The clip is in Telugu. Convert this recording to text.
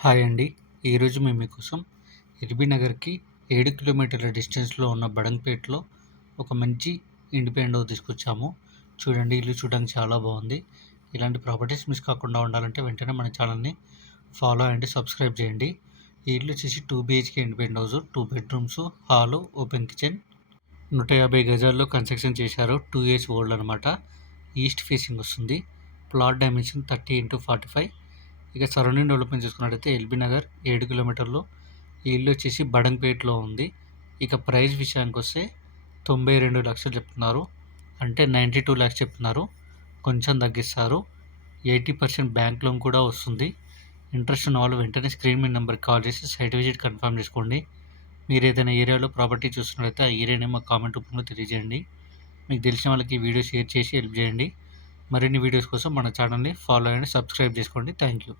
హాయ్ అండి. ఈరోజు మేము మీకోసం ఎల్బీ నగర్‌కి 7 కిలోమీటర్ల డిస్టెన్స్‌లో ఉన్న బడంగ్‌పేట్‌లో ఒక మంచి ఇండిపెండెంట్ హౌస్ తీసుకొచ్చాము. చూడండి, ఇల్లు చూడడానికి చాలా బాగుంది. ఇలాంటి ప్రాపర్టీస్ మిస్ కాకుండా ఉండాలంటే వెంటనే మన ఛానల్‌ని ఫాలో అండ్ సబ్స్క్రైబ్ చేయండి. ఈ ఇల్లు వచ్చేసి 2 BHK independent house, 2 bedrooms, hall, open kitchen, 150 గజాల్లో కన్స్ట్రక్షన్ చేశారు. 2 ఇయర్స్ ఓల్డ్ అనమాట. ఈస్ట్ ఫేసింగ్ వస్తుంది. Plot dimension 30x45. ఇక సరౌండింగ్ డెవలప్మెంట్ చూసుకున్నట్టయితే ఎల్బీ నగర్ 7 కిలోమీటర్లు. ఈ ఇల్లు వచ్చేసి బడంగ్‌పేట్‌లో ఉంది. ఇక ప్రైస్ విషయానికి వస్తే 92 లక్షలు చెప్తున్నారు. అంటే 92 లాక్స్ చెప్తున్నారు. కొంచెం తగ్గిస్తారు. 80% బ్యాంక్ లోన్ కూడా వస్తుంది. ఇంట్రెస్ట్ ఉన్న వాళ్ళు వెంటనే స్క్రీన్ మీద నెంబర్కి కాల్ చేసి సైట్ విజిట్ కన్ఫర్మ్ చేసుకోండి. మీరు ఏదైనా ఏరియాలో ప్రాపర్టీ చూస్తున్నట్లయితే ఆ ఏరియాని మాకు కామెంట్ రూపంలో తెలియజేయండి. మీకు తెలిసిన వాళ్ళకి ఈ వీడియో షేర్ చేసి హెల్ప్ చేయండి. మరిన్ని వీడియోస్ కోసం మన ఛానల్ని ఫాలో అండ్ సబ్స్క్రైబ్ చేసుకోండి. Thank you.